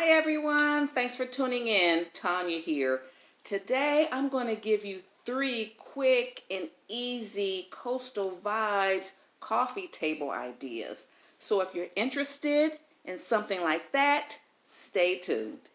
Hi everyone, thanks for tuning in. Tanya here. Today I'm going to give you 3 quick and easy coastal vibes coffee table ideas. So if you're interested in something like that, stay tuned.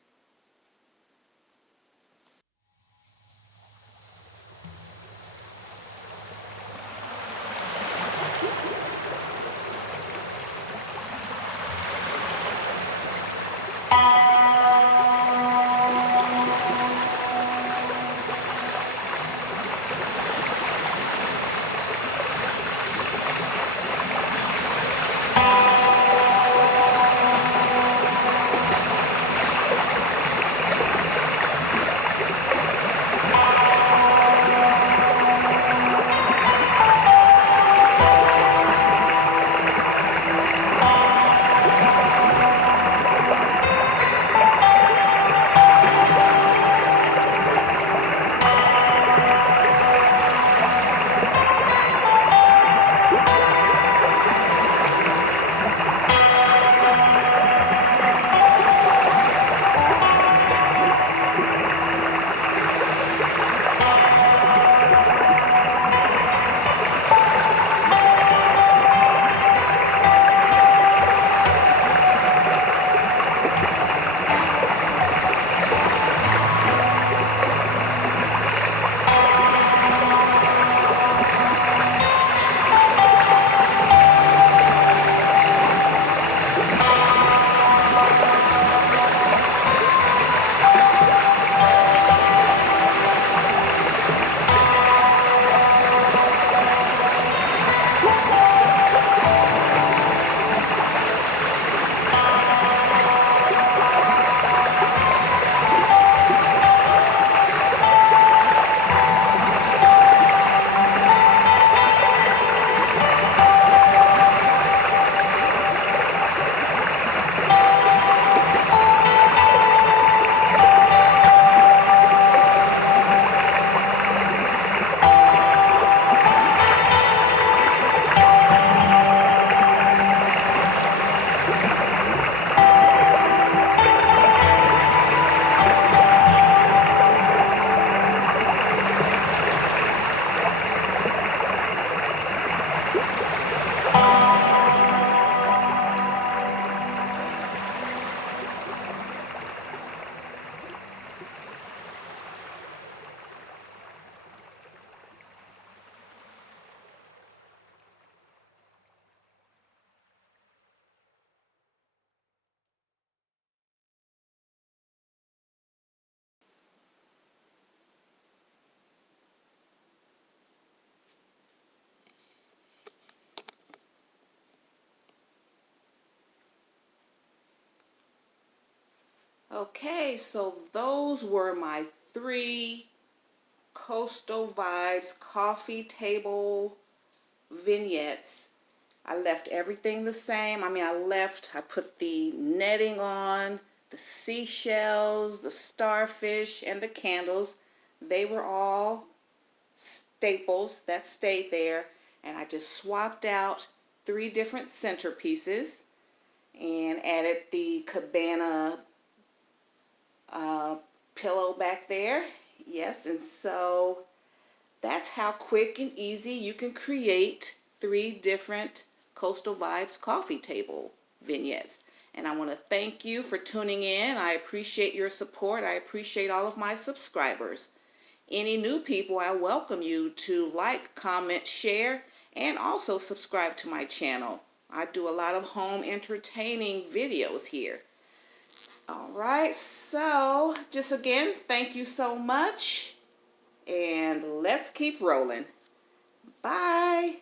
Okay, so those were my 3 coastal vibes coffee table vignettes. I left everything the same. I put the netting on, the seashells, the starfish, and the candles. They were all staples that stayed there. And I just swapped out 3 different centerpieces and added the cabana uh, pillow back there. Yes, and so that's how quick and easy you can create 3 different Coastal Vibes coffee table vignettes. And I want to thank you for tuning in. I appreciate your support. I appreciate all of my subscribers. Any new people, I welcome you to like, comment, share, and also subscribe to my channel. I do a lot of home entertaining videos here. All right, so just again, thank you so much. And let's keep rolling. Bye.